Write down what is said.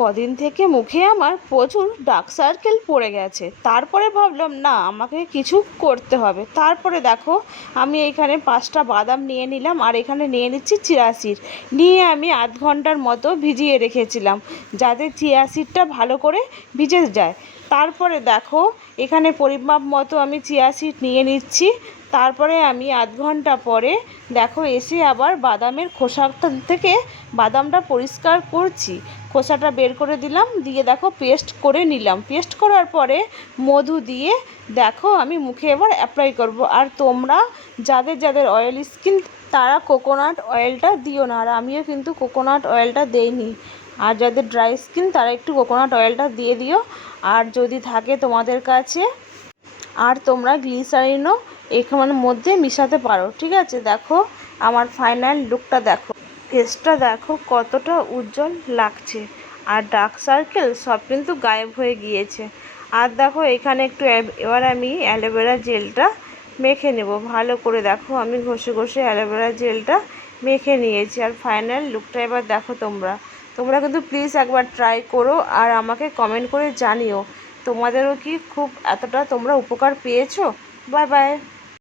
কদিন থেকে মুখে আমার প্রচুর ডার্ক সার্কেল পড়ে গেছে। তারপরে ভাবলাম না, আমাকে কিছু করতে হবে। তারপরে দেখো, আমি এখানে 5টা বাদাম নিয়ে নিলাম, আর এখানে নিয়ে নিচ্ছি চিয়া সিড। নিয়ে আমি আধ ঘন্টার মতো ভিজিয়ে রেখেছিলাম, যাতে চিয়া সিডটা ভালো করে ভিজে যায়। তারপরে দেখো, এখানে পরিমাপ মতো আমি চিয়া সিড নিয়ে নিচ্ছি। তারপরে আমি আধ ঘন্টা পরে দেখো এসে আবার বাদামের খোসাটা থেকে বাদামটা পরিষ্কার করছি। খোসাটা বের করে দিলাম, দিয়ে দেখো পেস্ট করে নিলাম। পেস্ট করার পরে মধু দিয়ে দেখো আমি মুখে এবার অ্যাপ্লাই করব। আর তোমরা যাদের যাদের অয়েল স্কিন তারা কোকোনাট অয়েলটা দিও না, আর আমিও কিন্তু কোকোনাট অয়েলটা দেইনি। আর যাদের ড্রাই স্কিন তারা একটু কোকোনাট অয়েলটা দিয়ে দিও। আর যদি থাকে তোমাদের কাছে, আর তোমরা গ্লিসারিনও এখানের মধ্যে মিশাতে পারো। ঠিক আছে, দেখো আমার ফাইনাল লুকটা দেখো, ফেসটা দেখো কতটা উজ্জ্বল লাগছে, আর ডার্ক সার্কেল সব কিন্তু গায়েব হয়ে গিয়েছে। আর দেখো এখানে একটু এবার আমি অ্যালোভেরা জেলটা মেখে নেব ভালো করে। দেখো আমি ঘষে ঘষে অ্যালোভেরা জেলটা মেখে নিয়েছি। আর ফাইনাল লুকটা এবার দেখো তোমরা তোমরা কিন্তু প্লিজ একবার ট্রাই করো, আর আমাকে কমেন্ট করে জানিও তোমাদেরও কি খুব এতটা তোমরা উপকার পেয়েছো। Bye bye.